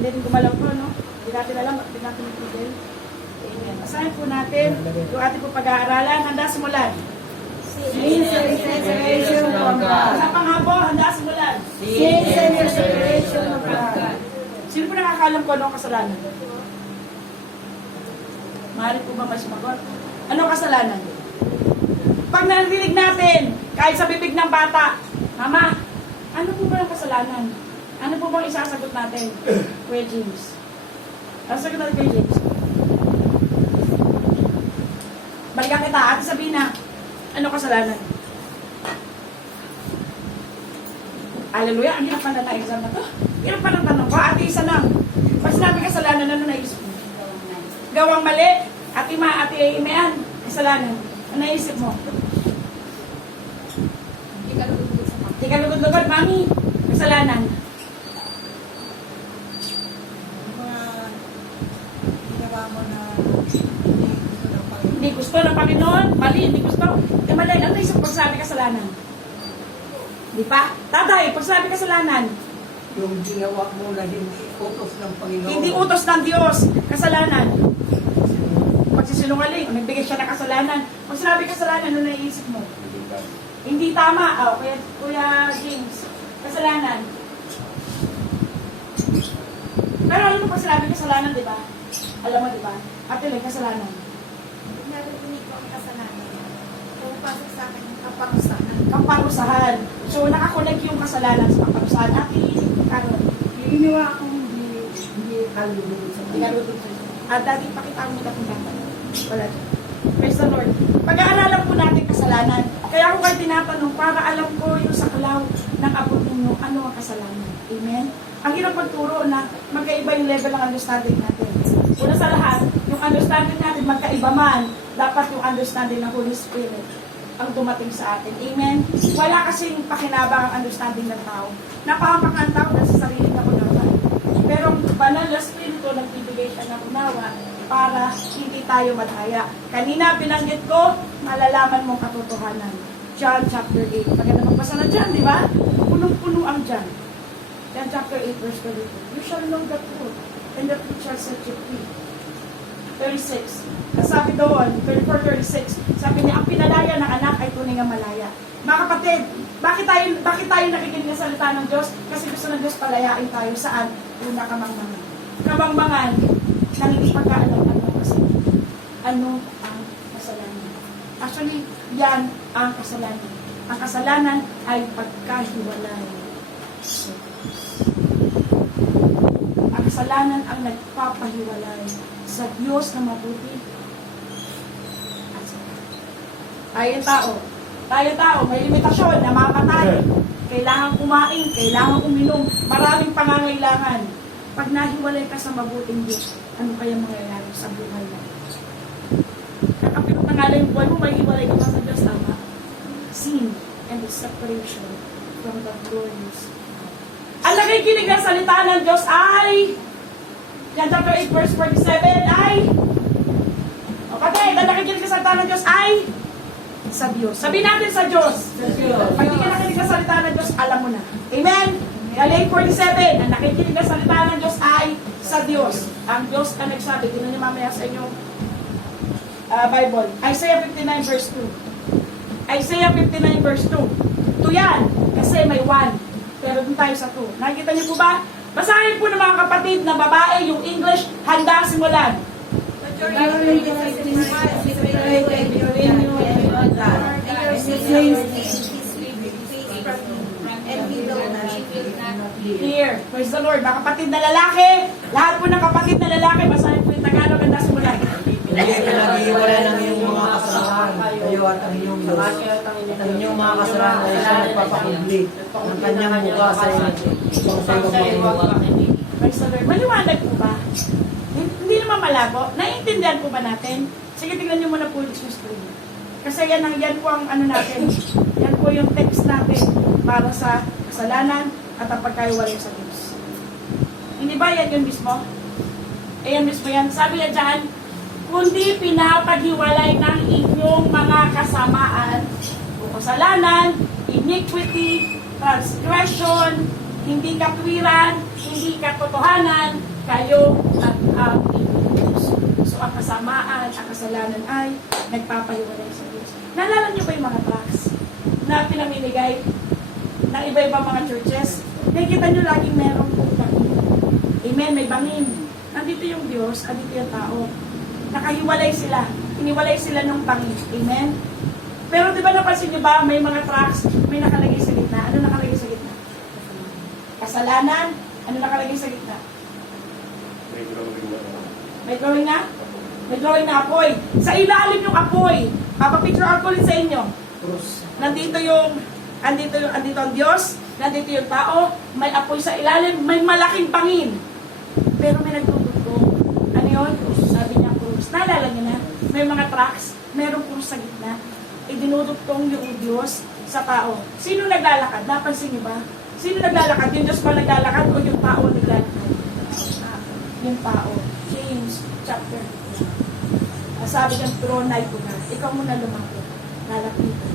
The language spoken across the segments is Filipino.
Hindi rin gumalaw po, no? Hindi natin alam, hindi natin itigil. Amen. Asahin po natin yung ating po pag-aaralan. Handa simulan. Since the separation from God. Sa panghapo, handa simulan. Since the separation of God. Sino po nakakalam ko anong kasalanan? Maaari po ba may sumagot? Anong kasalanan? Pag narinig natin, kahit sa bibig ng bata, Mama, ano po ba ang kasalanan? Ano po bang isasagot natin? Kuya James. Ano sagot natin, Kuya James? Balikan kita, Ate Sabina, ano kasalanan? Hallelujah, ang hirap pa na exam na to. Hirap pa ng tanong ko, Ate, isa lang. Pag sinabi kasalanan, ano naisip mo? Gawang mali, Ate Imean, kasalanan. Ano naisip mo? Di ka lugod-lugod, Mami. Kasalanan. Mga ginawa mo na Hindi gusto ng Panginoon. Mali, hindi gusto. Eh, mali. Ano naisip mo pagsabi kasalanan? Di pa? Tatay, pagsabi kasalanan. Yung ginawa mo na hindi utos ng Panginoon. Hindi utos ng Diyos. Kasalanan. Pagsisinungaling, nagbigay siya ng kasalanan. Pag sinabi kasalanan, ano naisip mo? Hindi tama. Oh, Kuya James, kasalanan. Pero alam mo pag sinabi kasalanan, di ba? Alam mo, di ba? Ate Leng, kasalanan. narinig ko ang kasalanan. Pumapasok sa akin ang kaparusahan. Kaparusahan. So, nakakonect yung kasalanan sa kaparusahan. Ate, Carol, Ginawa akong hindi kalulunod sa Panginoon. at dati pakita mo na kung dapat. Wala dyan. Praise the Lord. Pag-aaralan po natin kasalanan. Kaya ako kayo tinatanong para alam ko yung saklaw ng abot ninyo, ano ang kasalanan. Amen? Ang hirap magturo na magkaiba yung level ng understanding natin. Una sa lahat, yung understanding natin magkaiba man, dapat yung understanding ng Holy Spirit ang dumating sa atin. Amen? Wala kasing pakinabang ang understanding ng tao. Napahamak ang tao na sa sarili na unawa. Pero ang banal na Espiritu nagbibigay siya ng unawa para hindi tayo madaya. Kanina binanggit ko, malalaman mong katotohanan. John chapter 8. Maganda magbasa na dyan, di ba? Punong-puno ang John. John chapter 8 verse 22. You shall know the truth, and the truth shall set you free. 36. Sabi doon, 34-36, sabi niya, ang pinalaya ng anak ay tunay nga malaya. Mga kapatid, bakit tayo nakikinig ng salita ng Diyos? Kasi gusto ng Diyos palayain tayo saan? Una, kamangmangan. Kamangmangan, nang hindi pagkaalam ano ang kasalanan. Actually, yan ang kasalanan. Ang kasalanan ay pagkahiwalay. Ang kasalanan ang nagpapahiwalay sa Diyos na mabuti at sa tayo tao, may limitasyon, namamatay, kailangan kumain, kailangan uminom, maraming pangangailangan. Pag nahiwalay ka sa mabuting Diyos, ano kaya mangyayari sa buhay mo? Kakapirot na nga lang yung buhay mo, may hiwalay ka pa sa Diyos, tama? Sin and the separation from the glorious God. Ang nakikinig ng salita ng Diyos ay John chapter 8 verse 47 ay kapatid, ang nakikinig ng salita ng Diyos ay sa Diyos. Sabihin natin sa Diyos. Pag hindi ka nakikinig ng salita ng Diyos, alam mo na. Amen? Galatians 47, ang nakikinig ng salita ng Diyos ay sa Diyos. Ang Diyos ang nagsabi, tingnan niyo mamaya sa inyong Bible. Isaiah 59 verse 2. Isaiah 59 verse 2. 2 yan, kasi may 1. Pero dun tayo sa 2. Nakikita niyo po ba? Basahin po ng mga kapatid na babae yung English, handa simulan. Here, praise the Lord. Mga kapatid na lalaki, lahat po ng kapatid na lalaki, basahin po yung Tagalog, handa simulan. Hindi ka nag-iwala ng iyong mga kasalanan, kayo at ang iyong Diyos. At ang iyong mga kasalanan ay siya nagpapakubli ng kanyang mukha sa inyo. Praise the Lord. Maliwanag po ba? Hindi naman malabo. Naiintindihan po ba natin? Sige, tignan niyo muna po yung screen. Kasi yan po ang ano natin. Yan po yung text natin para sa kasalanan at ang pagkaiwalay sa Diyos. Hindi ba yan yun mismo? Ayan mismo yan. Sabi niya dyan, kundi pinapaghiwalay ng inyong mga kasamaan o kasalanan, iniquity, transgression, Hindi katwiran, hindi katotohanan, kayo at ang inyong Diyos. So ang kasamaan, ang kasalanan ay nagpapahiwalay sa Diyos. Naalala niyo ba yung mga tracts na pinamimigay ng iba-ibang mga churches? Nakikita niyo laging merong putang. Amen, may bangin. Nandito yung Diyos, nandito yung tao. Nakahiwalay sila. Iniwalay sila ng bangin. Amen? Pero di ba napansin niyo ba, may mga tracts, may nakalagay sa gitna. Ano nakalagay sa gitna? Kasalanan. Ano nakalagay sa gitna? May drawing na? May drawing na apoy. Sa ilalim yung apoy, papapicture out ko rin sa inyo. Krus. Andito ang Diyos, nandito yung tao, may apoy sa ilalim, may malaking bangin. Pero may nagtutugtog. Ano yun? Sabi niya, krus. Naalala niyo na? May mga tracks, merong krus sa gitna. Idinudugtong yung Diyos sa tao. Sino naglalakad? Napansin niyo ba? Sino naglalakad? Yung Diyos ba naglalakad o yung tao naglalakad? Yung tao. James chapter 2. Sabi niyang tronay ko na. Ikaw muna lumapit. Lalapitan.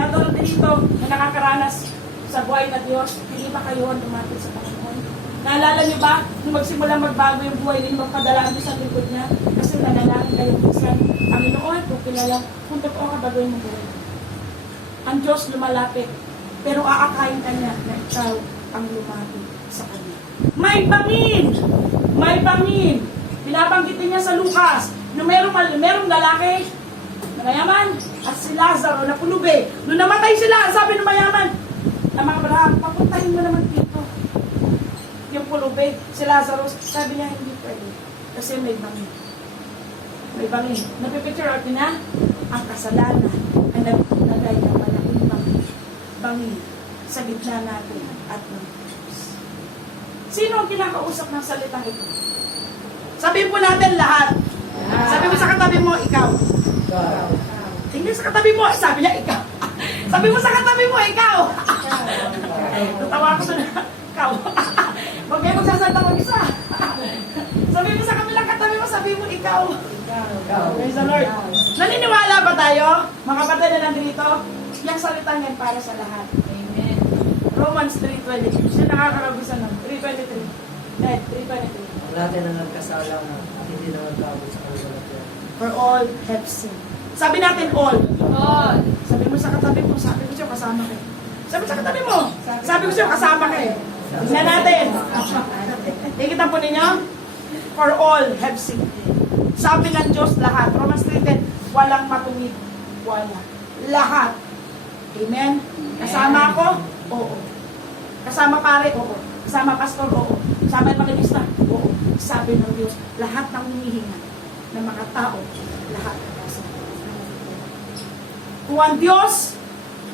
Natulad din dito na nakakaranas sa buhay na Diyos, hindi ba kayo lumapit sa Panginoon? Naalala niyo ba, nung magsimula magbago yung buhay ninyo, magpadalaan niyo sa lingkod niya, kasi nanalangin kayo minsan, Panginoon, kung kilala, kung totoo ka, baguhin mo buhay. Ang Diyos lumalapit, pero aakayin ka niya na ikaw ang lumapit sa Kanya. May bangin! May bangin! Binabanggitin niya sa Lucas, na merong lalaki, na mayaman, at si Lazaro na pulubi. Nung namatay sila, sabi ng mayaman, na mga Abraham, papuntahin mo naman dito. Yung pulubi, si Lazaro, sabi niya, hindi pwede. Kasi may bangin. May bangin. Napipicture out na, ang kasalanan ay naglagay ng malaking bangin. Bangin sa gitna natin at ng Diyos. Sino ang kinakausap ng salitang ito? Sabihin po natin lahat. Sabi mo sa katabi mo, ikaw. Tingnan sa katabi mo, sabi niya, ikaw. Sabi mo sa katabi mo, ikaw. Natawa ko doon, ikaw. Huwag kayo magsasalita mag-isa. Sabi mo sa kabilang katabi mo, sabi mo, ikaw. Praise the Lord. Naniniwala ba tayo, mga kapatid na nandito? Yung salita niyan para sa lahat. Amen. Romans 3:23. Siya nakakarabusan ng 3:23. 3:23. Lahat na nagkasalanan at hindi na nagkaabot sa kaluwalhatian. For all have sinned. Sabi natin all. All. Sabi mo sa katabi mo, sabi ko siya kasama kayo. Sabi sa katabi mo, sabi ko siya kasama kayo. Tingnan natin. Tingnan po ninyo. For all have sinned. Sabi ng Diyos lahat. Romans 3:10, walang matuwid. Wala. Lahat. Amen? Kasama ako? Oo. Kasama pare? Oo. Kasama pastor? Oo. Kasama evangelista? Oo. Sabi ng Diyos, lahat ng hinihinga ng mga tao, lahat kasama. Kung ang Diyos,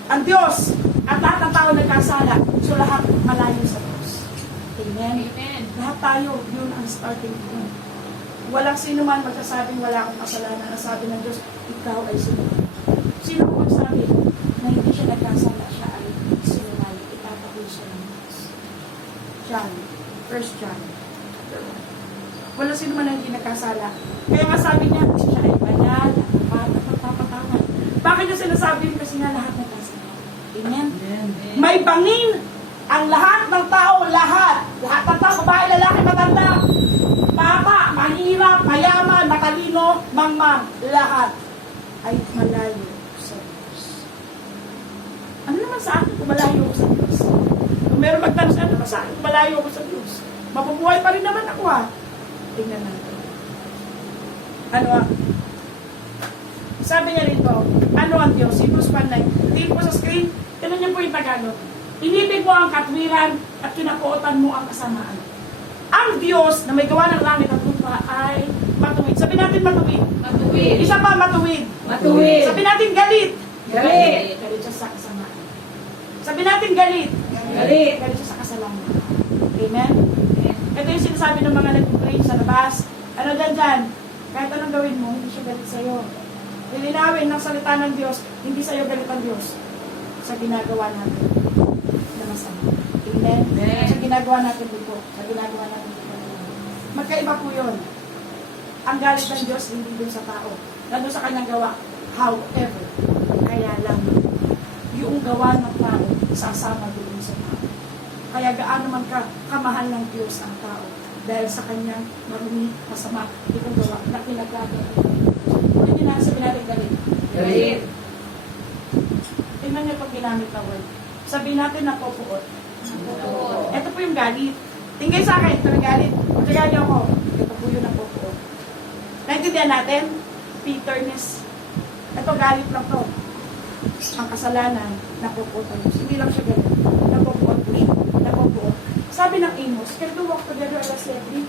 at lahat ng tao nagkasala, so lahat malayo sa Diyos. Amen? Amen. Lahat tayo, yun ang starting point. Walang sino man magsasabing wala akong kasalanan na sabi ng Diyos, ikaw ay sinungaling. Sino po magsabi na hindi siya nagkasala, siya ay sinungaling. Itatakoy siya ng Diyos. John, 1 John. Wala sino man na hindi nagkasala. Kaya nga sabi niya, siya ay banal, at magpapatawad. Bakit niya sinasabi? Kasi nga lahat nagkasala. Amen? May bangin ang lahat ng tao, lahat. Lahat ng tao, babae, lalaki, matanda, bata, mahirap, mayaman, matalino, mangmang, lahat ay malayo sa Diyos. Ano naman sa akin kung malayo ko sa Diyos? Kung meron magtanong sa akin, sa akin kung malayo ko sa Diyos? Mabubuhay pa rin naman ako ha. Tingnan natin. Ano ah? Sabi niya rito, ano ang Diyos? Hebrews 1:9. Tingin po sa screen, tinan niyo po yung Tagalog. Inibig mo ang katwiran at kinapuotan mo ang kasamaan. Ang Diyos na may gawa ng langit at lupa ay matuwid. Sabi natin matuwid. Matuwid. Isa pa matuwid. Matuwid. Sabi natin galit. Galit. Galit siya sa kasamaan. Sabi natin galit. Galit. Galit siya sa kasalanan. Amen? Ito yung sinasabi ng mga nag-pray sa labas. Ano dyan? Kahit anong gawin mo, hindi siya galit sa'yo. Lilinawin ng salita ng Diyos, hindi sa'yo galit ang Diyos sa ginagawa natin na masama. Amen? Amen. Sa ginagawa natin dito. Sa ginagawa natin dito. Magkaiba po yun. Ang galit ng Diyos, hindi dun sa tao. Nandun sa kanyang gawa. However, kaya lang, yung gawa ng tao, sasama doon sa tao. Kaya gaano man kamahal ng Diyos ang tao dahil sa kanyang marumi, masama, itong gawa na pinagagawa. Hindi na sabi natin galit. Galit. Tingnan niyo pag ginamit na word. Sabihin natin na pupuot. Ito po yung galit. Tingin sa akin, ito na galit. Pagkagaan niyo ako, ito po yung napupuot. Naintindihan natin? Bitterness. Ito galit lang to. Ang kasalanan, napupuot ang Diyos. Hindi lang siya galit. Napupuot po siya. Napupuot. Sabi ng Amos, can you walk together as lately?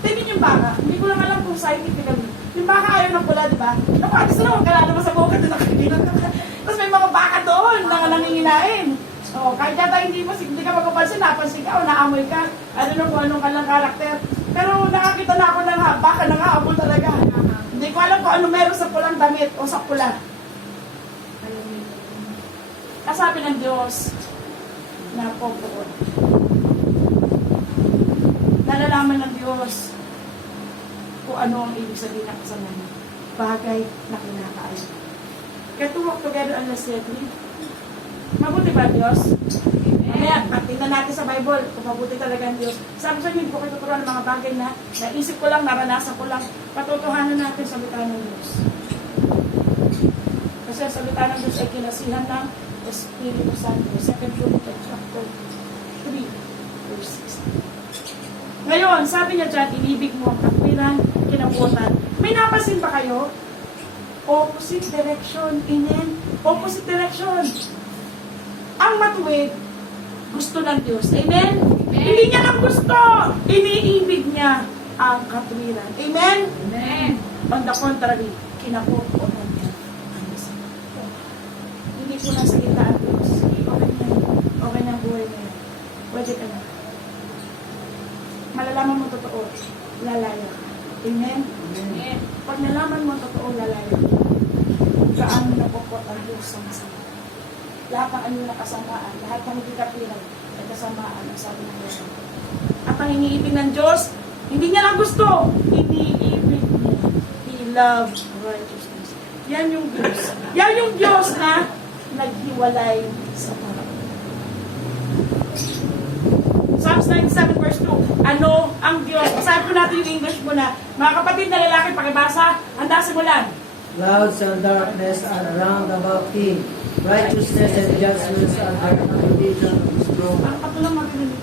Tingin yung baka. Hindi ko lang alam kung scientifically. Yung baka ayaw ng pula, di ba? Napakagis na naman, kala naman sa buka doon nakakilin. Tapos may mga baka doon na nanginginain. O, kahit yata hindi ka magpapansin, napansin ka o naamoy ka. Ano nung kung anong kanilang karakter. Pero nakakita na ako ng baka nangahabol talaga. Hindi ko alam kung ano meron sa pulang damit o sa pula. Kasabi ng Diyos na pupuot. Nalalaman ng Diyos kung ano ang ibig sabihin ng kasalanan. Bagay na kinakaayon. Kaya to walk together unlessly. Mabuti ba Diyos? Mamaya, tingnan natin sa Bible kung mabuti talaga ang Diyos. Sabi sa inyo, hindi ko kayo tuturuan ng mga bagay na naisip ko lang, naranasan ko lang. Patutuhanan natin sa salita ng Diyos. Kasi ang salita ng Diyos ay kinasihan ng Espiritu Santo. 2 Timothy chapter 3, verse 16. Ngayon, sabi niya dyan, inibig mo ang katwiran, kinabutan. May napasin ba kayo? Opposite direction. Amen? Opposite direction. Ang matuwid, gusto ng Diyos. Amen? Hindi niya lang gusto. Iniibig niya ang katwiran. Amen? Amen. On the contrary, kinabutan niya ang masama. Hindi po nasa kita ang Diyos. Okay niya. Okay na ang buhay niya. Pwede ka na. Malalaman mo totoo, lalaya ka. Amen? Amen. Pag nalaman mo totoo, lalaya ka. Gaano napupot ang Diyos sa masama. Lahat ng ano na kasamaan, lahat ng hindi kapiran, ay kasamaan ang sabi ng Diyos. At ang iniibig ng Diyos, hindi niya lang gusto, iniibig niya. He loves righteousness. Yan yung Diyos. Yan yung Diyos na naghiwalay sa tao. Psalms 97 verse 2. Ano ang Diyos? Sabi ko natin yung English muna. Mga kapatid na lalaki, pakibasa, handa simulan. Clouds and darkness are round about him. Righteousness and judgments are the foundation of his throne. Ang patulang mag-inulit.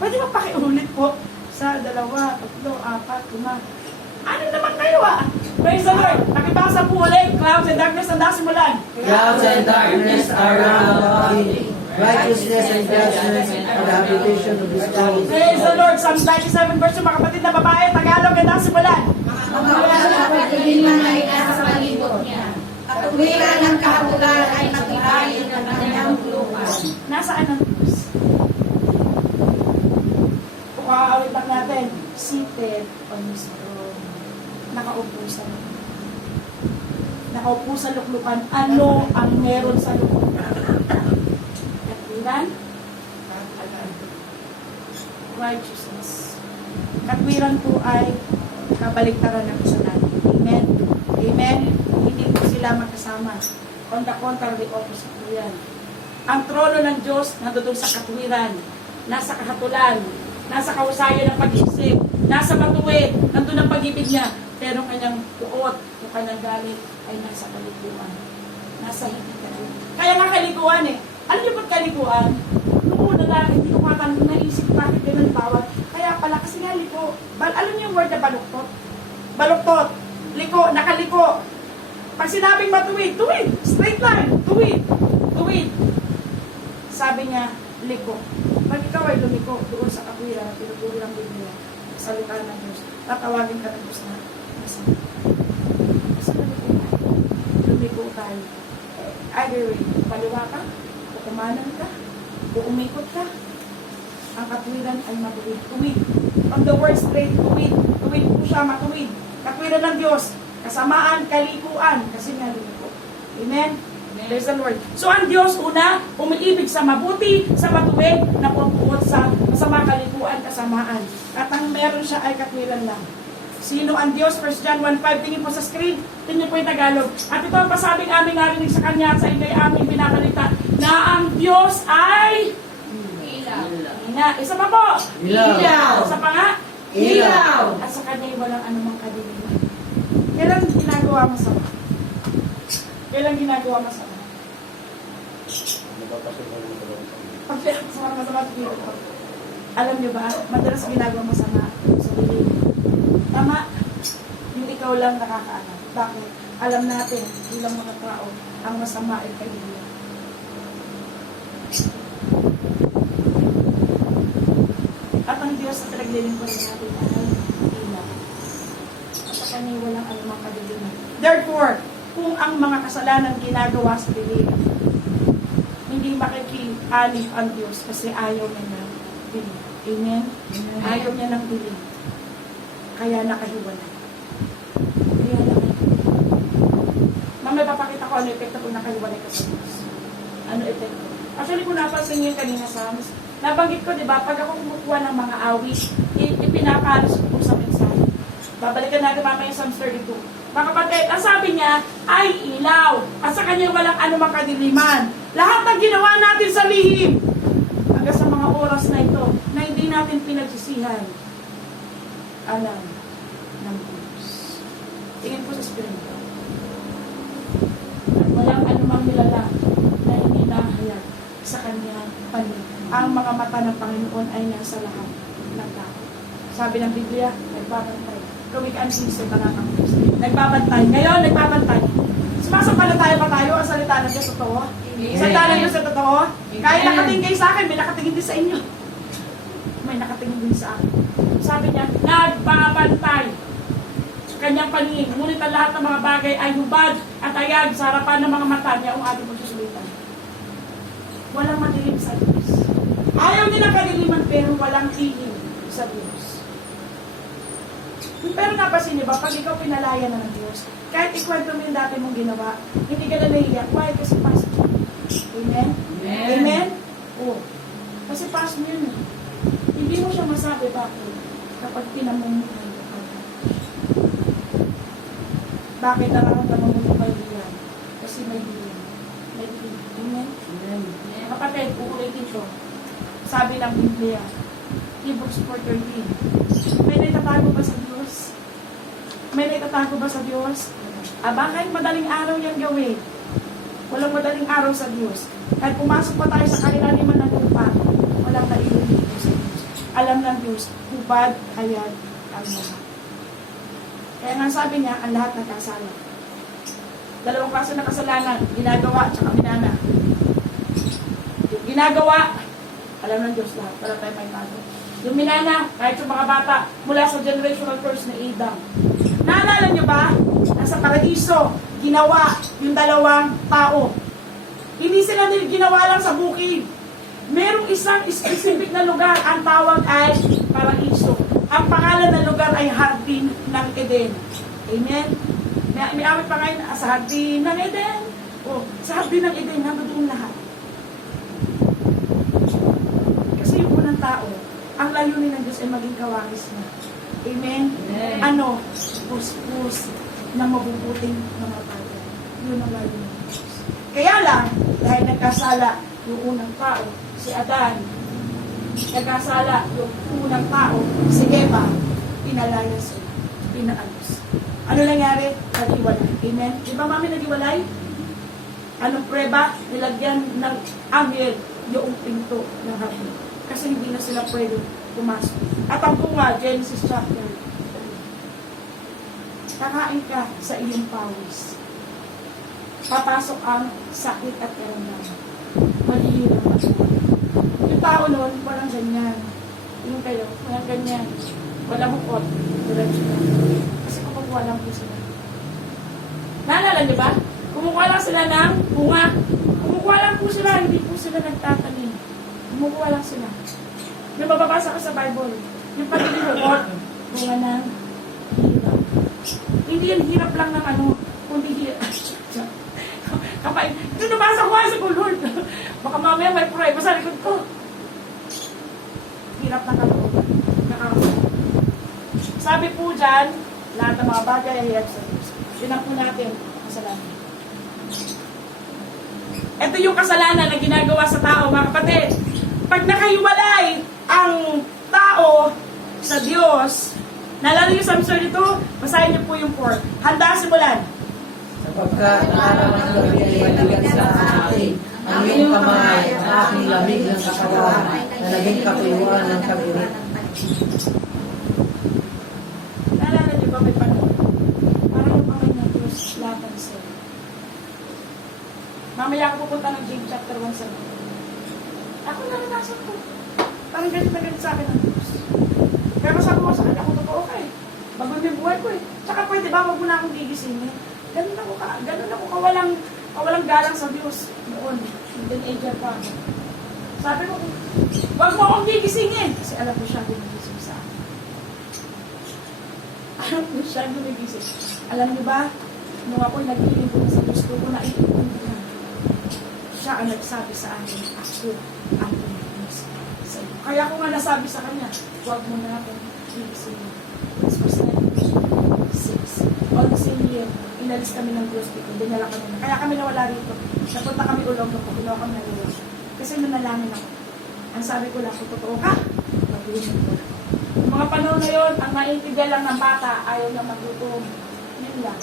Pwede mo pakiulit po sa 2, 3, 4, 5. Ano naman kayo Praise the Lord. Nakibasa po ulit. Clouds and darkness, handa simulan. Clouds and darkness are round about him. Righteousness and judgments are the habitation of his throne. Praise the Lord. Psalms 97 verse 2. Mga kapatid na babae, Tagalog, handa simulan. Ang pagdiliman ay nasa palibot niya. Katuwiran ng kahabulan ay matibayin ng kanyang lupa. Nasaan ang Diyos? Kung kakawit lang natin, seated on his throne. Nakaupo sa luklupan. Nakaupo sa luklupan. Ano ang meron sa luklupan? Katwiran? Righteousness. Katwiran po ay kabaligtaran ng kasalanan. Amen? Amen? Hindi po sila magkasama. On the contrary, opposite po yan. Ang trono ng Diyos nandoon sa katwiran, nasa kahatulan, nasa kahusayan ng pag-isip, nasa matuwid, nandun ang pag-ibig niya. Pero kanyang puot, yung kanyang galit ay nasa kalikuan. Nasa hindi kalikuan. Kaya nga kalikuan Alam niyo ba't kalikuan? Noong una lang, hindi ko naisip bakit ganun bawal. Kaya pala, kasi nga liko. Alam niyo yung word na baluktot? Baluktot. Liko, nakaliko. Pag sinabing matuwid, tuwid. Straight line. Tuwid. Tuwid. Sabi niya, liko. Pag ikaw ay lumiko doon sa katwiran at pinuturi ng Biblia, salita ng Diyos, tatawagin ka ng Diyos na masama. Kasi lumiko tayo. Either way, paliwa ka, o kumanan ka, o umikot ka. Ang katwiran ay matuwid. Tuwid. From the word straight, tuwid. Tuwid po siya, matuwid. Katwiran ng Diyos. Kasamaan, kalikuan. Kasi nga lumiko. Amen? Praise the Lord. So ang Diyos una, umiibig sa mabuti, sa matuwid, napupuot sa masama, kalikuan, kasamaan. At ang meron siya ay katwiran lang. Sino ang Diyos? 1 John 1:5. Tingin po sa screen. Tingin po yung Tagalog. At ito ang pasabing aming narinig sa Kanya at sa inyo'y aming binabalita. na ang Diyos ay isa pa po. Ilaw. Isa pa nga. Ilaw. At sa kanya walang anumang kadiliman. Kailan ginagawa masama? Kailan ginagawa masama? Pag masama sa Pilipinas. Alam niyo ba, madalas ginagawa masama sa Pilipinas. Tama, yung ikaw lang nakakaalam. Bakit? Alam natin, bilang mga tao, ang masama ay kaibigan. At ang Diyos na pinaglilingkuran natin ay ilaw. At sa kanya walang anumang kadiliman. Therefore, kung ang mga kasalanan ginagawa sa dilim, hindi makikialip ang Diyos kasi ayaw niya ng dilim. Amen? Ayaw niya ng dilim. Kaya nakahiwalay. Kaya nakahiwalay. Mamaya papakita ko ano epekto kung nakahiwalay ka sa Diyos. Ano epekto? Actually, kung napansin niyo kanina sa nabanggit ko, di ba, pag ako kumukuha ng mga awit, ipinapalos ko po sa mensahe. Babalikan natin mamaya sa Psalm 32. Mga kapatid, ang sabi niya, ay ilaw. At sa kanya walang anumang kadiliman. Lahat ng ginawa natin sa lihim, hanggang sa mga oras na ito, na hindi natin pinagsisihan, alam ng Diyos. Tingin po sa Espiritu. At walang anumang nilalang na hindi nahayag sa kanyang paningin. Ang mga mata ng Panginoon ay nasa lahat ng tao. Sabi ng Biblia, nagbabantay. Kumikaan 15, talatang 10. Nagbabantay. Ngayon, nagbabantay. Sumasampalataya pa tayo ang salita ng Diyos totoo? Salita ng Diyos totoo? Kahit nakatingin kayo sa akin, may nakatingin din sa inyo. May nakatingin din sa akin. Sabi niya, nagbabantay sa kanyang paningin. Ngunit ang lahat ng mga bagay ay hubad at ayag sa harapan ng mga mata niya ang ating magsusulitan. Walang madilim sa Diyos. Ayaw nila kadiliman pero walang ihim sa Diyos. Pero napasin niyo ba, pag ikaw pinalaya na ng Diyos, kahit ikwento mo yung dati mong ginawa, hindi ka na naiiyak. Why? Kasi pass mo. Amen? Amen? Amen? Oo. Kasi pass mo yun. Hindi mo siya masabi bakit kapag pinamumuhay ka. Bakit nararamdaman mo yung kaibigan? Kasi may bilang. May bilang. Amen? Amen. Kapatid, uulitin ko. Sabi ng Biblia, Hebrews 4:13, may naitatago ba sa Diyos? May naitatago ba sa Diyos? Bakit madaling araw yan gawin? Walang madaling araw sa Diyos. Kahit pumasok pa tayo sa kalilaliman ng lupa, walang naililito sa Diyos. Alam ng Diyos, hubad, hayag, ang lahat. Kaya nga sabi niya, ang lahat nagkasala. Dalawang klase ng kasalanan, ginagawa at minana. Yung ginagawa, alam ng Diyos lahat, para tayo may tago. Yung minana, kahit yung mga bata, mula sa generational curse na Adam. Naalala niyo ba, nasa paraiso, ginawa yung dalawang tao. Hindi sila ginawa lang sa bukid. Merong isang specific na lugar, ang tawag ay paraiso. Ang pangalan ng lugar ay Hardin ng Eden. Amen? May awit pa ngayon, sa Hardin ng Eden. O, sa Hardin ng Eden, nandoon lahat. Kasi yung unang tao, ang layunin ng Diyos ay maging kawangis na. Amen? Amen. Ano? Puspus na mabubuting mga bagay. Yun ang layunin ng Diyos. Kaya lang, dahil nagkasala yung unang tao, si Adan, nagkasala yung unang tao, si Eva, pinalaya sila, pinaalos. Ano nangyari? Naghiwalay. Amen? Di ba mami naghiwalay? Anong preba? Nilagyan ng anghel yung pinto ng hardin. Kasi hindi na sila pwede pumasok. At ang bunga, Genesis chapter 3. Kakain ka sa iyong pawis. Papasok ang sakit at karamdaman. Maghihirap at yung tao noon, walang ganyan. Yung kayo, walang ganyan. Walang hukot. Diretso na. Kasi kumukuha lang po sila. Naalala niyo ba? Kumukuha lang sila ng bunga. Kumukuha lang po sila, hindi po sila nagtatanim. Kumukuha lang sila. May mababasa ka sa Bible. Yung pagiging hukot, bunga ng hirap. Hindi yan hirap lang ng ano, kundi hirap. Kapag, ito nabasa ko sa ko, Lord. Baka mamaya may pray pa sa likod ko. Hirap na kalooban. Sabi po dyan, lahat ng mga bagay ay hirap sa Diyos. Yun ang po natin. Masalamat. Ito yung kasalanan na ginagawa sa tao, mga kapatid. Pag nakahiwalay ang tao sa Diyos, naalala niyo sa Psalm dito, basahin niyo po yung 4. Handa, simulan. Sapagkat ang araw ng gabi ay maligat sa akin, ang iyong kamay, ang aking lamig ng katawan, na naging katuyuan ng pag-ibig. Naalala niyo ba may panahon? Parang yung kamay ng Diyos laban sa'yo. Mamaya ako pupunta ng James chapter 1 sa ako naranasan ko. Parang ganit na ganit sa akin ng Diyos. Kaya masabi ko sa kanya, ako totoo ka eh. Bago yung buhay ko eh. Tsaka pwede ba, wag mo na akong gigisingin. Ganun ako kawalang galang sa Diyos noon. Then angel pa ako. Sabi ko, wag mo akong gigisingin. Kasi alam ko siya gumigising sa akin. Alam ko siya gumigising. Alam niyo ba, nung ako'y nagpiling ko sa Diyos ko na iipuntihan, siya ang nagsabi sa akin, ako ang gumigising sa iyo. Kaya ako nga nasabi sa kanya, wag mo na akong gigisingin. This was 1996. On the same year, inalis kami ng Diyos dito, dinala kami na. Kaya kami nawala rito. Napunta kami ulong ko, ginawa kami ng Diyos. Kasi nanalangin ako. Ang sabi ko lang, kung totoo ka, mag-iinit ko. Yung mga panahon na yun, ang maintindihan lang ng bata, ayaw niya maglutom. Yun lang.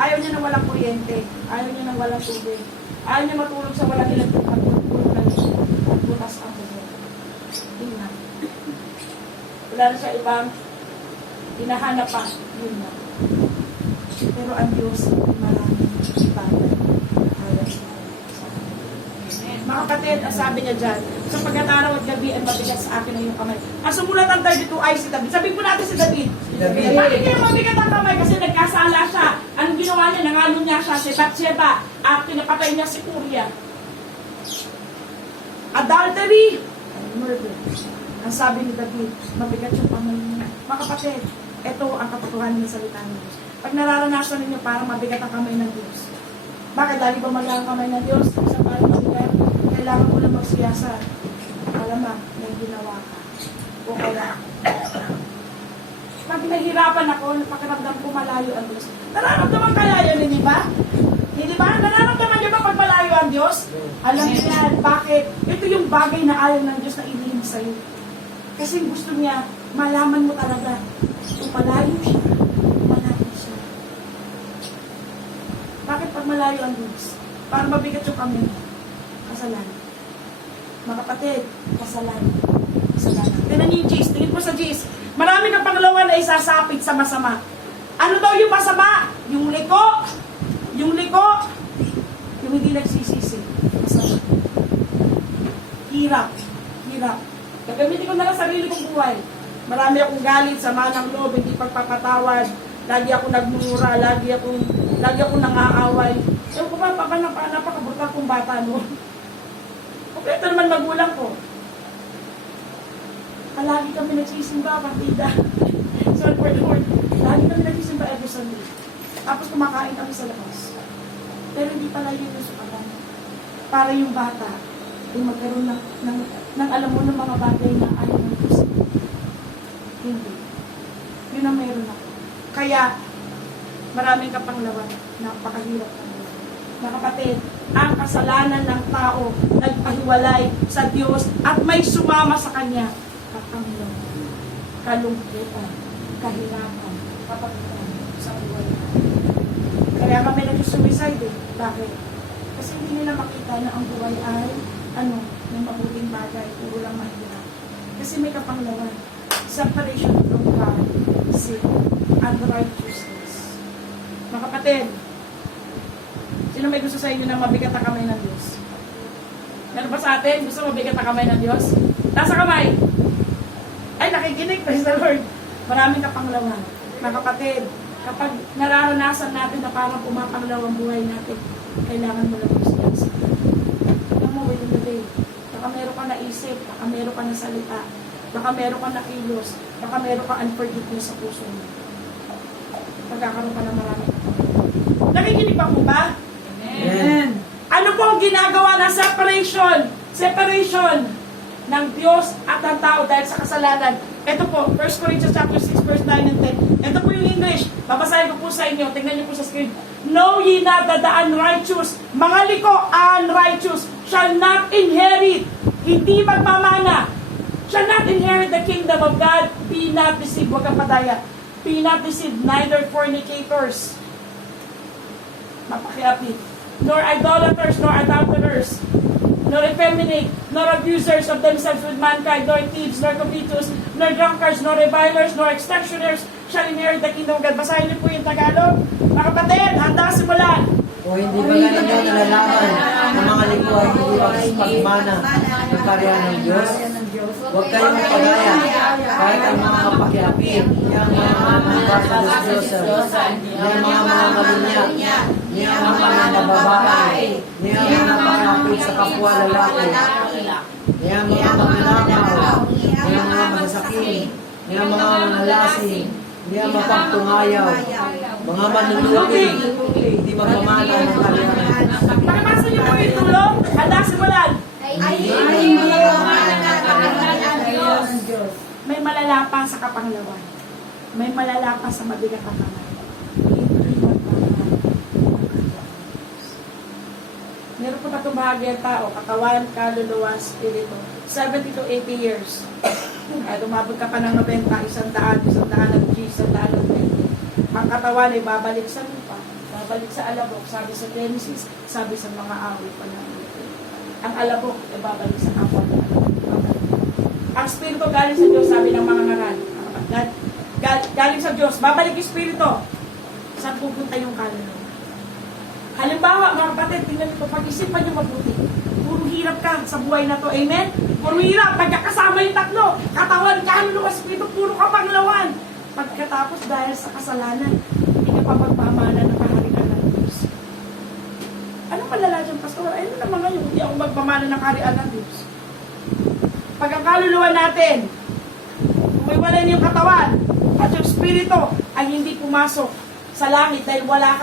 Ayaw niya nang walang kuryente. Ayaw niya nang walang tubig. Ayaw niya matulog sa walang ilang pagtulog na butas ang buhay. Yun lang. Wala na siya ibang hinahanap pa. Yun lang. Pero ang Diyos, maraming bagay. Ayaw siya. Mga kapatid, ang sabi niya dyan, sa pagkataraw at gabi ay mabigat sa akin ang iyong kamay. Ang sumulat ang 32 ay si David. Sabihin po natin si David. David. Bakit niya mabigat ang kamay? Kasi nagkasala siya. Ang ginawa niya, nangalo niya siya si Bathsheba at pinapatay niya si Uriah. Adultery and murder. Ang sabi ni David, mabigat yung kamay niya. Mga kapatid, ito ang katotohanan ng salita ng Diyos. Pag nararanasan ninyo, parang mabigat ang kamay ng Diyos. Bakit? Dahil ba mabigat ang kamay ng Diyos? Sa parang mabigat, kailangan mo lang magsiyasa. Malamang, may ginawa ka. O kaya, pag nahihirapan ako, pakiramdam ko malayo ang Diyos. Nararamdaman kaya yun, hindi ba? Hindi ba? Nararamdaman niyo ba pag malayo ang Diyos? Alam niyo yan. Bakit? Ito yung bagay na ayaw ng Diyos na ilihim sa'yo. Kasi gusto niya, malaman mo talaga, kung malayo siya, malayo siya. Bakit pag malayo ang Diyos? Para mabigat yung kami. Kasalanan. Mga kapatid, kasalanan. Kasalanan. Tingnan niyo yung Jace. Tingin po sa Jace. Marami ng panglawan na isasapit sa masama. Ano daw yung masama? Yung liko. Yung liko. Yung hindi nagsisisi. Masama. Hirap. Hirap. Gagamitin ko na lang sarili kong buhay. Marami akong galit, sama ng loob, hindi pagpapatawad. Lagi ako nagmumura, lagi ako nangaaway. Ewan ko ba, napakabutal kong bata mo. Kompleto naman magulang ko. Lagi kami nagsisimba, partida. Sorry for the word. Lagi kami nagsisimba every Sunday. Tapos kumakain kami sa labas. Pero hindi pala yun yung sukalan. Para yung bata, yung magkaroon ng alam mo ng mga bagay na ayaw ng Diyos. Hindi. Yun ang meron ako. Kaya, maraming kapanglawan. Napakahirap ang buhay. Mga kapatid, ang kasalanan ng tao nagpahiwalay sa Diyos at may sumama sa Kanya. Kapanglawan, kalungkutan, kahirapan, kapagpuan sa buhay natin. Kaya kami nag-suicide eh. Bakit? Kasi hindi nila makita na ang buhay ay ng mabuting bagay, puro lang mahirap. Kasi may kapanglawan. Separation from God, sin, and righteousness. Mga kapatid, sino may gusto sa inyo na mabigat ang kamay ng Diyos? Meron ba sa atin gusto mabigat ang kamay ng Diyos? Nasa kamay! Ay, nakikinig, praise the Lord. Maraming kapanglawan. Mga kapatid, kapag nararanasan natin na parang pumapanglaw ang buhay natin, kailangan mo lang siya. Alam mo, within the day, baka meron ka naisip, baka meron ka na salita, baka meron ka na kilos, baka meron ka unforgiveness sa puso mo. Pagkakaroon ka na maraming kapanglawan. Nakikinig ba po ba? Amen. Ano po ang ginagawa ng separation? Separation ng Diyos at ng tao dahil sa kasalanan. Ito po, 1 Corinthians chapter 6, verse 9 and 10. Ito po yung English. Babasahin ko po sa inyo. Tingnan niyo po sa screen. Know ye not that the unrighteous, mga liko, unrighteous, shall not inherit, hindi magmamana, shall not inherit the kingdom of God. Be not deceived, huwag kang padaya. Be not deceived, neither fornicators, mapakiapit, nor idolaters, nor adulterers, nor effeminate, nor abusers of themselves with mankind, nor thieves, nor covetous, nor drunkards, nor revilers, nor extortioners shall inherit the kingdom of God. Basahin niyo po yung Tagalog. Mga kapatid, handa simulan. O hindi ba nga ninyo nalalaman na mga liko ay hindi pagmana ng karyan ng Diyos? Huwag kayong pagaya, kahit ang mga mapakiapin, yung mga mabasa-Diyosa, yung mga malunya, yung mga nababae, yung mga mapakiapin sa kapwa lalaki, yung mga magnanakaw, yung mga masasakin, yung mga manalasin, yung mapagtungayaw, mga manunulubi, hindi magmamana ng karyan. Pakibasa niyo po yung tulong. Handa simulan. May malala pa sa kapanglawan. May malala pa sa mabigat ang mga. Hindi magmamahal. Meron po na itong bahagi ang tao, katawan, kaluluwa, spirito. 70 to 80 years. Ay, umabot ka pa ng 90, 100 ng G, 100 ng 20. Ang katawan ay babalik sa lupa, babalik sa alabok, sabi sa Genesis, sabi sa mga awit pa ng ang alabok ay babalik sa kapwa. Ang spirito galing sa Diyos, sabi ng mga ngaral. Galing sa Diyos, babalik yung spirito. Saan pupunta yung kaluluwa? Halimbawa, mga kapatid, tingnan ito, pag-isipan nyo mabuti. Puro hirap ka sa buhay na to, amen? Puro hirap, pagkakasama yung tatlo, katawan, kaluluwa, spirito, puro kapanglawan. Pagkatapos dahil sa kasalanan, hindi ka pa magpamana ng kaharian ng Diyos. Anong malala dyan, Pastor? Ayun naman ngayon, hindi ako magpamana ng kaharian ng Diyos. Pag ang kaluluwa natin, umiwalay niyo yung katawan, at yung spirito ay hindi pumasok sa langit dahil wala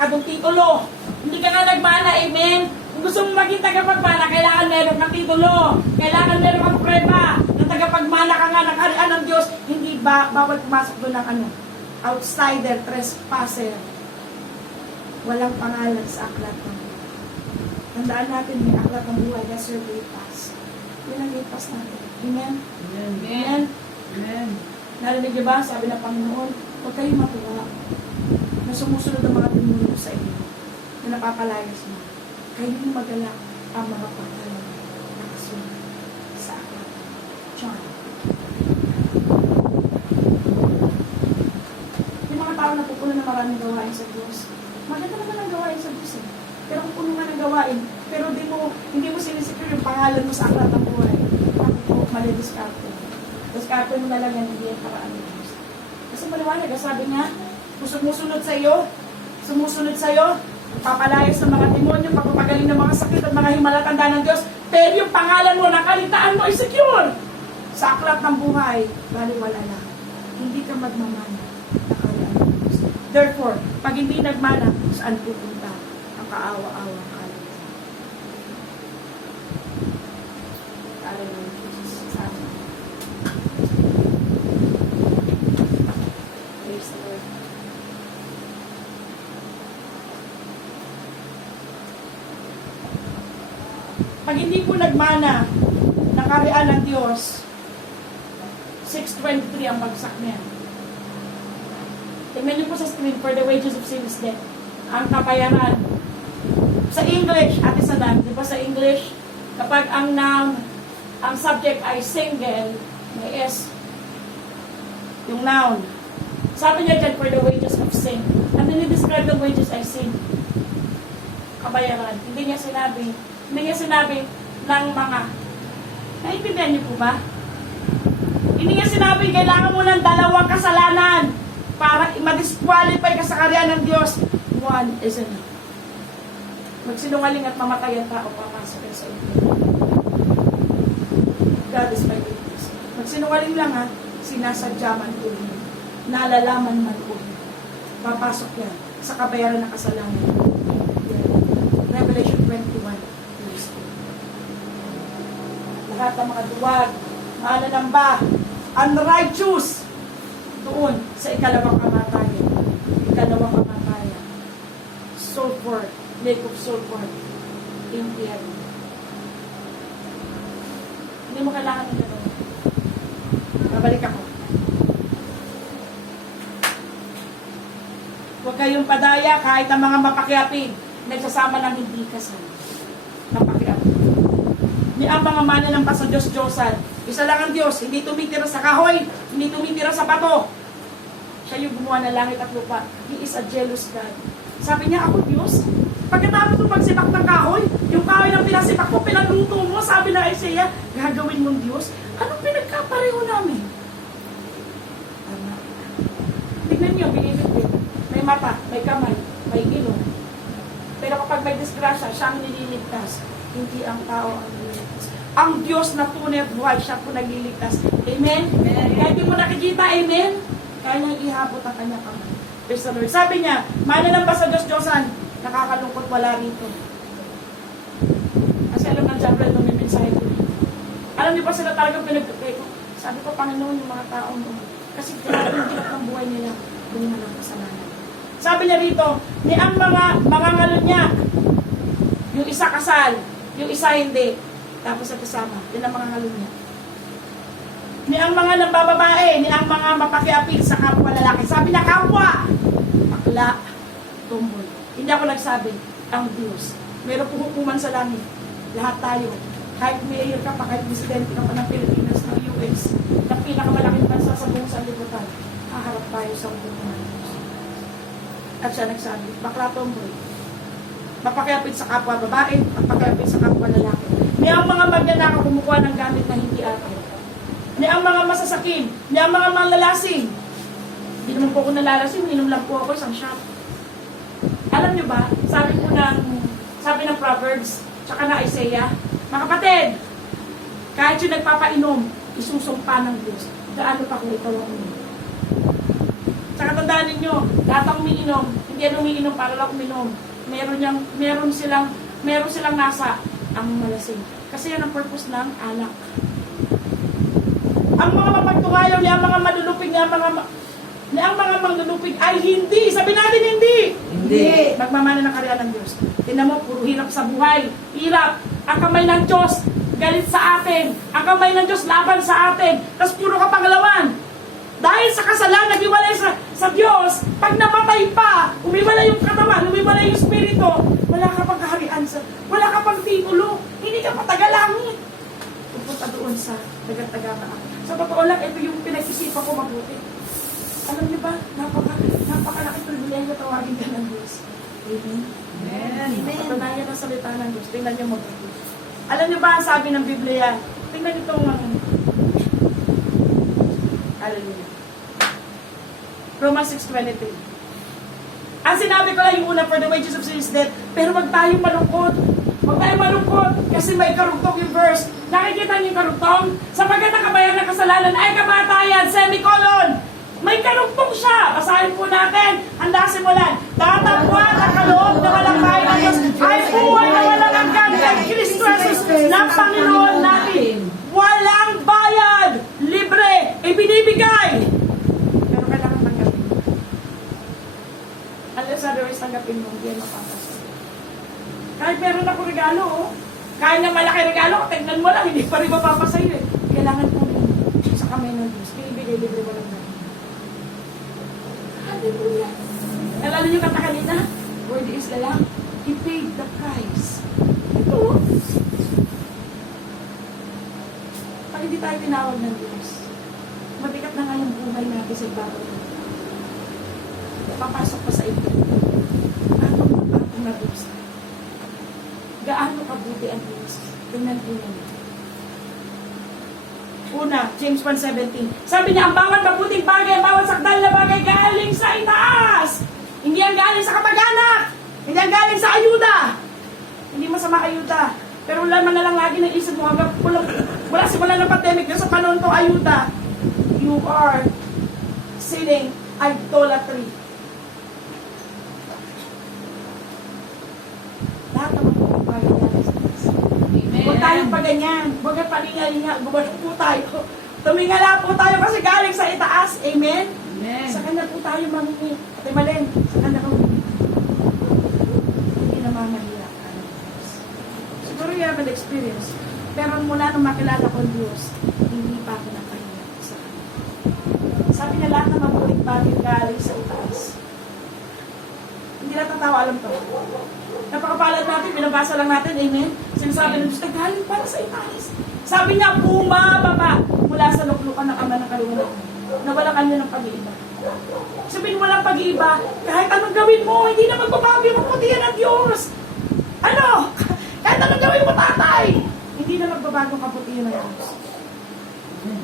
ka dong titulo. Hindi ka nga nagmana, amen? Kung gusto mong maging tagapagmana, kailangan meron kang titulo. Kailangan meron kang preba na tagapagmana ka nga ng kaharian ng Diyos. Hindi bawal pumasok doon ng outsider, trespasser. Walang pangalan sa aklat ng buhay. Tandaan natin, may aklat ng buhay, that's your gate pass. Yun ang gate pass natin. Amen? Amen? Amen. Narinig niyo ba? Sabi ng Panginoon, huwag kayong matuwa na sumusunod ang mga demonyo sa inyo na napapalayas mo. Kayo yung magalak ang mga pangalan na kasunod sa aklat. John. Yung mga tao na pupuno na maraming gawain sa Diyos. Maganda naman ang gawain sa Diyos eh. Pero kung puno nga ng gawain, pero hindi mo sinisecure yung pangalan mo sa aklat ng buhay. Bakit po mali-discarte? Discarte mo na lang yan, hindi yung paraan ng Diyos. Kasi maliwanag, sabi nga, sumusunod sa iyo, papalayas ng mga demonyo, pagpapagaling ng mga sakit at mga himalatanda ng Diyos, pero yung pangalan mo, nakalitaan mo, ay secure sa aklat ng buhay, baliwala na. Hindi ka magmamana, nakalitaan ng Diyos. Therefore, pag hindi nagmana, saan pupunta ang kaawa-awang kaluluwa? Hallelujah. Praise the Lord. Pag hindi po nagmana ng kaharian ng Diyos, 6:23 ang bagsak niya. Tingnan niyo po sa screen, for the wages of sin is death. Ang kabayaran. Sa English, Ate Sadan, di ba sa English, kapag ang noun, ang subject ay single, may S, yung noun. Sabi niya dyan, for the wages of sin. Ano ni-describe the wages ay sin? Kabayaran. Hindi niya sinabi ng mga, naiintindihan niyo po ba? Hindi niya sinabi, kailangan mo ng 2 kasalanan para ma-disqualify ka sa kaharian ng Diyos. 1 is enough. Magsinungaling at mamatay ang tao, papasok ka sa inyo. God is my witness. Magsinungaling lang ha, sinasadya man po yun. Nalalaman man po yun. Papasok yan sa kabayaran ng kasalanan. Revelation 21. Lahat ng mga duwag, malalamba, unrighteous, doon sa ikalawang kamatayan. sulfur, lake of sulfur, impyerno. Hindi mo kailangan ng gano'n. Babalik ako. Huwag kayong padaya kahit ang mga mapakiapig nagsasama ng hindi kasal. Mapakiapig. Ni ang mga mananampa sa Diyos-Diyosan. Isa lang ang Diyos, hindi tumitira sa kahoy, hindi tumitira sa bato. Siya yung gumawa ng langit at lupa. He is a jealous God. Sabi niya, ako Diyos, pagkatapos ng pagsipak ng kahoy, yung kahoy na pinasipak mo, pinagluto mo, sabi na Isaiah, gagawin mong Diyos. Anong pinagkapareho namin? Tama. Tignan niyo, binibigay. May mata, may kamay, may ilong. Pero kapag may disgrasya, siya ang nililigtas. Hindi ang tao ang nililigtas. Ang Diyos na tunay at buhay, siya po nagliligtas. Amen? Kaya di mo nakikita, amen? Kaya niyang ihabot ang kanya kamay. Praise the Lord. Sabi niya, mananamba sa Diyos-Diyosan, nakakalungkot wala rito. Kasi alam ng Jabril nung may mensahe ko. Alam niyo ba sila talagang pinagpapay ko? Sabi ko, Panginoon, yung mga tao mo. Kasi grabe yung hirap ng buhay nila. Kung mga kasalanan. Sabi niya rito, ni ang mga ngalo niya, yung isa kasal, yung isa hindi. Tapos sa kasama, yun ang mga ngalo niya. Ni ang mga nambababae, ni ang mga mapakiapig sa kapwa lalaki. Sabi niya, kapwa! Bakla, tumboy. Hindi ako nagsabi, ang Diyos. Meron pong hukuman sa langit. Lahat tayo. Kahit mayor ka pa, kahit presidente ka pa ng Pilipinas, ng US, ng pinakamalaking bansa sa buong sanlibutan, haharap tayo sa hukuman ng Diyos. At siya nagsabi, bakla tumboy. Mapakiapig sa kapwa babae, mapakiapig sa kapwa lalaki. Ni ang mga magnanakaw kumukuha ng gamit na hindi atin. Ni ang mga masasakin, ni ang mga manlalasing. Hindi naman po ako nalalasing, inom lang po ako isang shot. Alam niyo ba, sabi ng Proverbs, tsaka na Isaiah, mga kapatid, kahit yung nagpapainom, isusumpa ng Diyos. Gaano pa kung ikaw ang uminom? Tsaka tandaan ninyo, lahat ang umiinom, hindi yan umiinom para lang uminom. Meron silang nasa ang malasing. Kasi yan ang purpose ng alak. Ang mga mapagtungayaw niya, ang mga malulupig niya, ang mga manglulupig ay hindi. Sabi natin hindi. Hindi. Magmamana ng karya ng Diyos. Tingnan mo, puro hirap sa buhay. Hirap. Ang kamay ng Diyos, galit sa atin. Ang kamay ng Diyos, laban sa atin. Tapos puro kapangalawan. Dahil sa kasalanan, nag-iwalay sa Diyos, pag namatay pa, umiwalay yung katawan, umiwalay yung spirito, wala ka pang kaharian, wala ka pang titulo, hindi ka patagalangit. Pupunta doon sa dagat-tagata. Sa totoo lang, ito yung pinag-isipan ko mabuti. Alam niyo ba, napakalaki pribilehyo tawagin ka ng Diyos. Amen? Amen. Patunayan ang salita ng Diyos. Tingnan niyo mabuti. Alam niyo ba ang sabi ng Biblia? Tingnan niyo itong Hallelujah. Romans 6:23. Ang sinabi ko lang yung una, for the wages of sin is death. Pero wag tayong malungkot. Huwag tayo malungkot kasi may karugtong yung verse. Nakikita niyo yung karugtong? Sapagkat ang kabayaran ng kasalanan ay kamatayan, semicolon. May karugtong siya. Basahin po natin. Handa simulan. Tatapwa na kaloob na walang bahay ng Diyos ay buhay na walang hanggan kay Kristo Jesus na Panginoon natin. Walang bayad. Libre. Ibinibigay. Pero kailangan tanggapin. Unless otherwise tanggapin mo, hindi yan mapapasok. Kahit meron ako regalo, oh. Kahit na malaki regalo, tignan mo lang, hindi pa rin mapapasayo eh. Kailangan po sa kamay ng Diyos. Binibigay, libre mo lang. Hallelujah. Nalala niyo kata kanina? Word is the Lamb. He paid the price. Ito, oh. Pag hindi tayo tinawag ng Diyos, mabigat na nga yung buhay natin sa ibabaw. Papasok pa sa ito. Atong na Diyos. Gaano kabuti ang Diyos? Tingnan po naman. Una, James 1:17. Sabi niya, ang bawat mabuting bagay, ang bawat sakdal na bagay galing sa itaas. Hindi ang galing sa kamag-anak. Hindi ang galing sa ayuda. Hindi masama ayuda. Pero laman na lang lagi ng isip mo, hanggang wala simula ng pandemic, sa panahon to ayuda, you are sinning idolatry. Lahat naman po bagay natin sa Diyos. Huwag tayong paganyan. Huwag at paningalinga. Gumano po tayo. Tumingala po tayo kasi galing sa itaas. Amen? Amen. Sa kanya po tayo mamingi. Ate Malen, sa kanya po. namamahirap ka ng Diyos. Siguro you have an experience. Pero mula nung makilala ko ang Diyos, hindi pa ako napahirap sa Kanya. Sabi na lahat na mabuting bagay galing sa itaas. Hindi lahat ng tao alam to. Napakapalad natin, binabasa lang natin, amen? Sinasabi ng Diyos, ay galing para sa itaas. Sabi niya, bumababa mula sa luklukan ng Ama ng Kaluluwa na wala kanya ng pag-iiba. Sabihin walang pag-iiba, kahit anong gawin mo, hindi na magbabago yung kaputihan ng Diyos. Ano? Kahit anong gawin mo, tatay, hindi na magbabago ang kaputihan ng Diyos.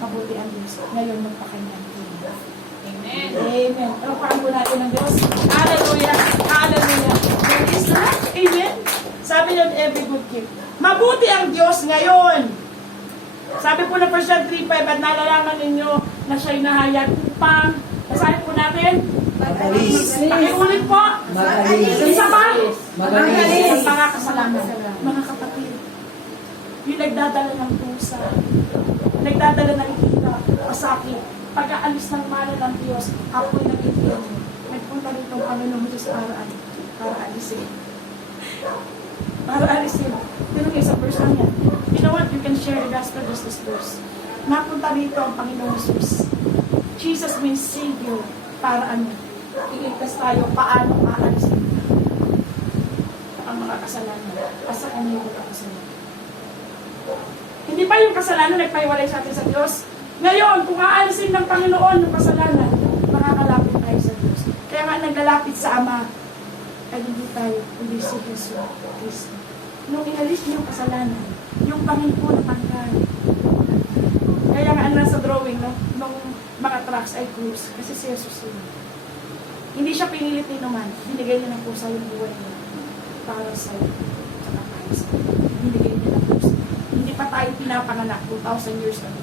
Kaputi ang Diyos. Ngayon, magpakanyang Diyos. Amen. Amen. Talupakan po natin ng Diyos. Hallelujah. Hallelujah. There is that. Amen. Sabi niyo, every good gift. Mabuti ang Diyos ngayon. Sabi po na 1 John 3:5, at nalalaman ninyo na siya'y nahayag upang, basahin po natin, Magalis. pakiulit po, Magalis. isa pa, Magalis. ang mga kasalanan. Mga kapatid, yung nagdadala ng pusa, nagdadala ng hirap, pasakit, pag-aalis ng mana ng Diyos, apoy ng infierno. Nagpunta dito ang Panginoon Diyos para alisin. Para alisin. Tinong sa verse lang yan. You know what? You can share the gospel just this verse. Napunta rito ang Panginoon Jesus. Jesus means Savior. Para ano? Iligtas tayo. Paano aalisin ang mga kasalanan? Asa kanya yung mga kasalanan? Hindi pa yung kasalanan nagpahiwalay sa atin sa Diyos. Ngayon, kung aalisin ng Panginoon yung kasalanan, makakalapit tayo sa Diyos. Kaya nga naglalapit sa Ama, ay hindi tayo, hindi si Jesus Cristo. Nung inalis niyo yung kasalanan, yung bangin po na pangkal. Kaya nga ang nasa drawing, no, nung mga tracks ay krus, kasi si Jesus yun. Hindi siya pinilit ni naman, binigay niya ng pusa yung buhay niya para sa'yo, tsaka para sa'yo. Binigay niya ng pusa. Hindi pa tayo pinapanganak, 2,000 years ago.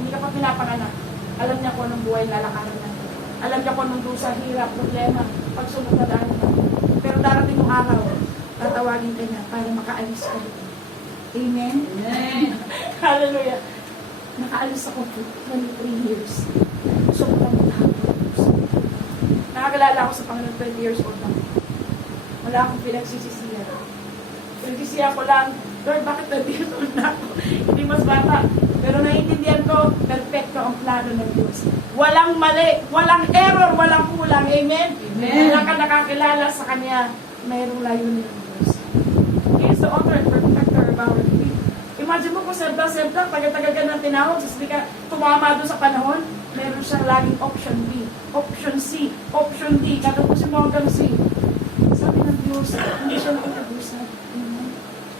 Hindi ka pa pinapanganak. Alam niya kung anong buhay lalakaran natin. Alam niya kung anong dusa, hirap, problema, pagsubok na daan natin. Pero darating yung araw, tatawagin ka niya para makaalis ka dito. Amen? Amen. Hallelujah. Nakaalis ako po 23 years. Gusto ko lang maghapon. Nakakalala ako sa Panginoon 20 years old lang. Wala akong pinagsisisiyan. Pinagsisiyan ko lang, Lord, bakit 20 years old na ako? Hindi mas bata. Pero naiintindihan ko, perfecto ang plano ng Diyos. Walang mali, walang error, walang kulang. Amen? Amen. Wala ka nakakilala sa Kanya, mayroong layunin ng Diyos. He is the author and perfecter of our faith. Imagine mo kung sebda, tagal-tagal ka ng tinawag, sabi ka, tumama doon sa panahon, meron siyang laging option B, option C, option D, katapusin mo hanggang C. Sabi ng Diyos, hindi siya nakitabusan. Amen.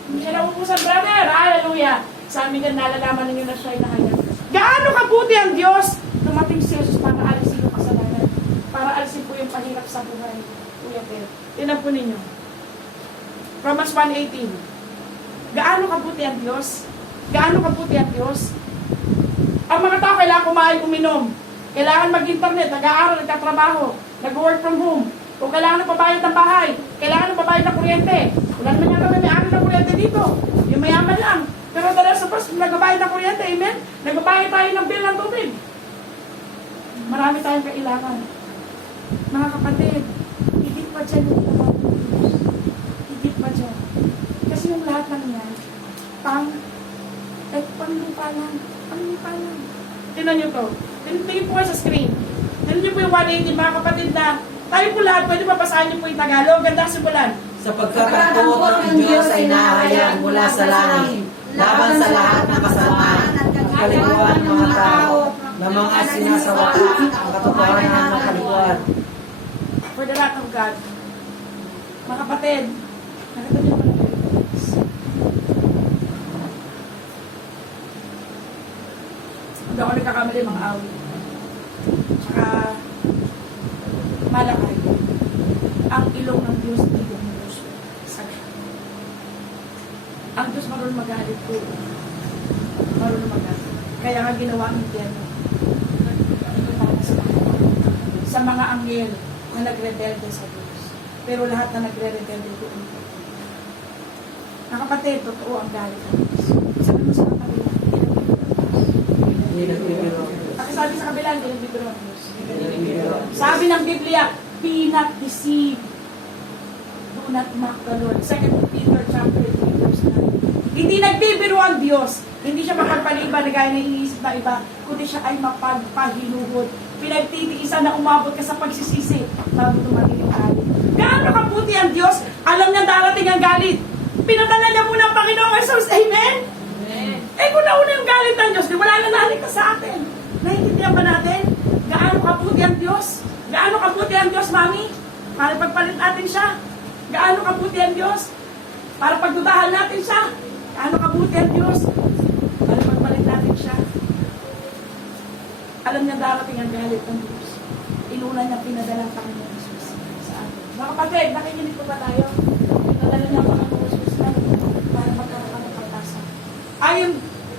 Hindi siya nakupusan, brother. Hallelujah. Sabi niya, nalalaman ninyo na siya'y nahayag. Gaano kabuti ang Diyos? Dumating si Jesus para alisin yung kasalanan. Para alisin po yung pahirap sa buhay. Kuya Pel. Tinan po ninyo. Romans 1:18. Gaano kabuti ang Diyos? Gaano kabuti ang Diyos? Ang mga tao kailangan kumain, uminom. Kailangan mag-internet, nag-aaral, nagtatrabaho, nag-work from home. Kung kailangan ng pabayad ng bahay, kailangan ng pabayad ng kuryente. Wala naman yan kami may-ari ng kuryente dito. Yung mayaman lang. Pero dahil sa past, nagbabayad ng kuryente, amen? Nagbabayad tayo ng bill ng tubig. Marami tayong kailangan. Mga kapatid, higit pa dyan yung ginawa ng Diyos. Higit pa dyan. Kasi yung lahat ng yan, panglupa lang. Panglupa lang. Tingnan nyo to. Tingnan po kayo sa screen. Tingnan nyo po yung 180, mga kapatid na tayo po lahat, pwede mapasahin nyo po yung Tagalog. Ganda simulan. Sapagkat ang tuot ng Diyos ay nahayag mula sa langit, laban sa lahat ng kasamaan at kalikuan ng mga tao na mga sinasawata ang katotohanan ng kalikuan. For the wrath of God. Mga kapatid, nakita niyo po na hindi ako nagkakamali mga awit. Tsaka malakay. Ang ilong ng Diyos hindi yung Diyos. Ang Diyos marunong magalit po. Marunong magalit. Kaya nga ginawa ang impyerno. Sa mga anghel na nagrebelde sa Diyos. Pero lahat na nagre-rebelde doon. Mga kapatid, totoo ang galit ng Diyos. Sabi mo sa kapatid, sabi sa kabila, hindi nagbibiro ang Diyos. Sabi ng Biblia, be not deceived. Do not mock the Lord. 2 Peter chapter 3 verse 9. Hindi nagbibiro ang Diyos. Hindi siya mapagpaliban na gaya na iniisip ng iba, kundi siya ay mapagpahinuhod. Pinagtitiisan na umabot ka sa pagsisisi bago dumating ang galit. Gaano kabuti ang Diyos? Alam niya darating ang galit. Pinadala niya muna ang Panginoong Jesus. Amen? Eh kung nauna yung galit ng Diyos, di wala na naligtas sa atin. Naiintindihan ba natin? Gaano kabuti ang Diyos? Gaano kabuti ang Diyos, Mami? Para pagpalit natin siya. Gaano kabuti ang Diyos? Para pagdudahan natin siya. Gaano kabuti ang Diyos? Para pagpalit natin siya. Alam niya darating ang galit ng Diyos. Inuna niya pinadala ang Panginoong Jesus sa atin. Mga kapatid, nakikinig po ba tayo? Pinadala niya ang Panginoong Jesus na para magkaroon ng pag-asa. I am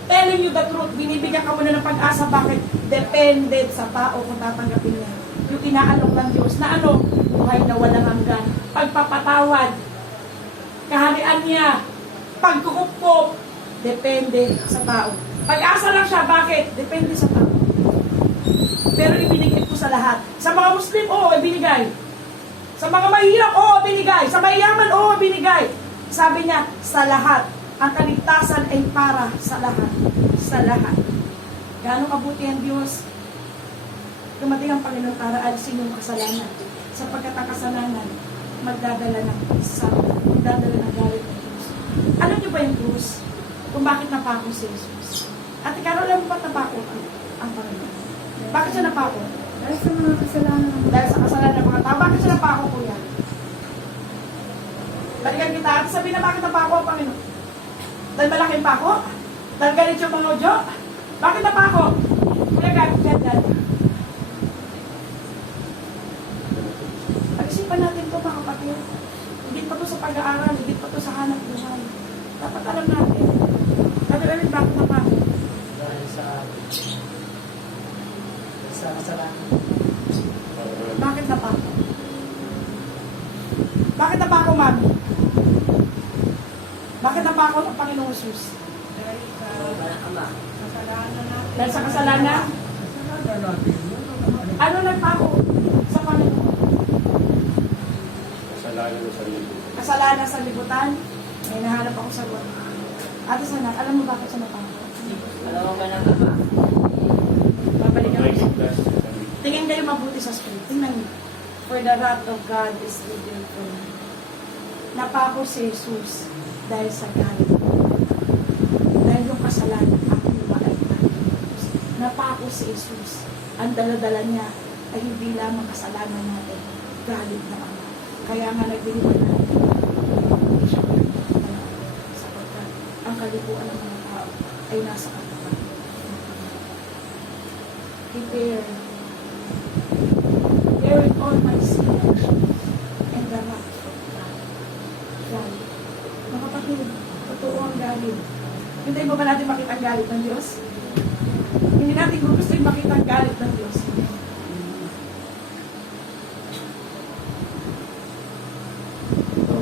telling you the truth. Binibigyan ka muna ng pag-asa. Bakit? Dependent sa tao kung tatanggapin niya. Yung inaalok ng Diyos na ano? Buhay na walang hanggan. Pagpapatawad. Kaharian niya. Pagkukup. Depende sa tao. Pag-asa lang siya. Bakit? Depende sa tao. Pero ibinigay ko sa lahat. Sa mga Muslim, oo, ibinigay. Sa mga mahirap, oo, binigay. Sa mayaman, oo, binigay. Sabi niya, sa lahat. Ang kaligtasan ay para sa lahat. Sa lahat. Gaano kabuti ang Diyos? Dumating ang Panginoon para alisin yung kasalanan. Sapagkat ang kasalanan, magdadala ng magdadala ng galit ng Diyos. Alam niyo ba yung Diyos? Kung bakit napako si Jesus? At ikaw alam mo ba't napako ang Panginoon? Bakit siya napako? Dahil sa mga kasalanan. Dahil sa kasalanan ng mga tao. Bakit siya napako, kuya? Balikan kita at sabihin na bakit napako ang Panginoon? Dahil malaking pako? Dahil galit yung mga udyo? Bakit napako? Kuya, galit dyan. Pag-isipan natin ito, mga kapatid. Hindi pa ito sa pag-aaral, hindi pa ito sa hanap buhay. Dapat alam natin. Sabi ulit, bakit napako? Dahil sa kasalanan. Bakit napako? Bakit napako, Mami? Bakit napako ang Panginoong Jesus? Dahil sa kasalanan? Ano nagpako sa Panginoon? Kasalanan sa libutan? May nahanap ako sagot. Ate Sana, alam mo bakit siya napako? Alam mo ba na ba? Babalikan ko. Tingin kayo mabuti sa script. Tingnan niyo. For the wrath of God is revealed from me. Napako si Jesus dahil sa galit. Dahil yung kasalanan at lumaay tayo. Napako si Jesus. Ang dala-dala niya ay hindi lamang kasalanan natin. Galit na Ama. Kaya nga nagbinipan natin. Hindi siya pinagpapala. Sapagkat ang kalipuan ng mga tao ay nasa katapat. Bearing all my sin and the wrath of God. Galit. Mga kapatid, totoo ang galit. Hindi ba natin makita ang galit ng Diyos? Hindi natin gusto yung makita ang galit ng Diyos. Ito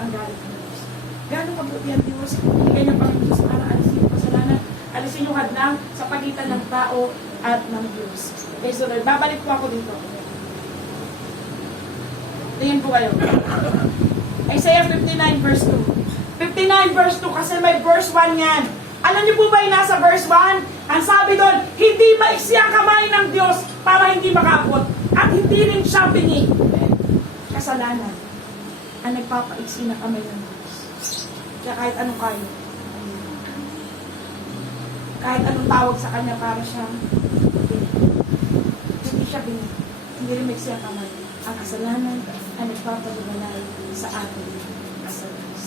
ang galit ng Diyos. Gano'ng kabuti ang Diyos? Binigay niya Panginoon Diyos para alisin yung kasalanan. Alisin yung hadlang sa pagitan ng tao at ng Diyos. Okay, so babalik po ako dito. Tingin po kayo. Isaiah 59 verse 2. 59 verse 2 kasi may verse 1 yan. Alam niyo po ba yung nasa verse 1? Ang sabi doon, hindi maiksi ang kamay ng Diyos para hindi makaabot. At hindi rin siya bingi. Kasalanan ang nagpapaiksi na kamay ng Diyos. Kaya kahit anong kayo. Kahit anong tawag sa kanya para siyang hindi siya bingi. Hindi rin maiksi ang kamay. Ang kasalanan ay nagpapalubalay sa atin as a Diyos.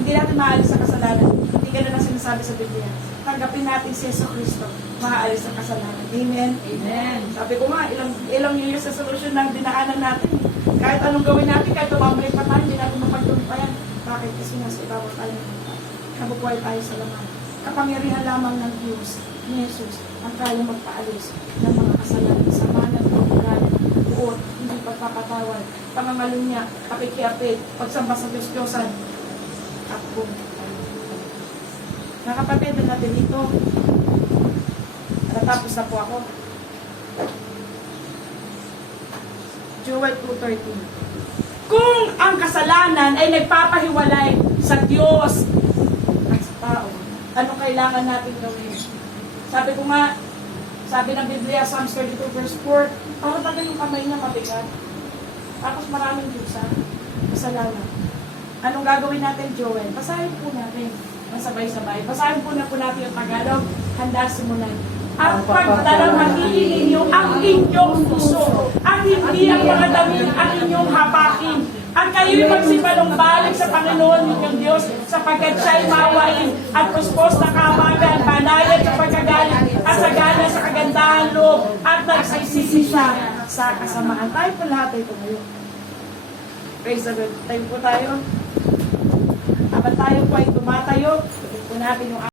Hindi natin maalis sa kasalanan. Hindi ganun ang sinasabi sa Biblia. Tanggapin natin si Yesu Cristo, maaalis ang kasalanan. Amen? Amen. Sabi ko nga, ilang years sa solusyon ng dinaanan natin. Kahit anong gawin natin, kahit tumambalik pa tayo, hindi natin mapagtumpayan. Bakit? Kasi nasa ibabaw tayo ng mga. Nabubuhay tayo sa laman. Kapangyarihan lamang ng Diyos, ni Jesus, ang kaya magpaalis ng mga kasalanan sa manang pagkagalit, buot, hindi pagpapatawad, pangangalunya, pakikiapit, pagsamba sa Diyos-Diyosan, at kung mga kapatid, natin dito. Natapos na po ako. Joel 2:13. Kung ang kasalanan ay nagpapahiwalay sa Diyos at sa tao, ano kailangan natin gawin? Sabi ko nga, sabi ng Biblia, Psalms 32 verse 4, para talaga yung kamay niya mabigat. Tapos maraming Diyos kasalanan. Anong gagawin natin, Joel? Basahin po natin. Masabay-sabay. Basahin po natin yung Tagalog. Handa simulan. Ang pagdalamahin ninyo ang inyong puso at hindi ang mga damit ang inyong hapakin. At kayo'y magsipalumbalik sa Panginoon ninyong Diyos sapagkat siya'y mawain at puspos na kamagan, banayad sa pagkagaling at sagana sa kagandahan loob at nagsisisisa sa kasamaan. Tayo po lahat ito ngayon. Praise the Lord. Tayo po tayo. Habang tayo po ay tumatayo, ito natin yung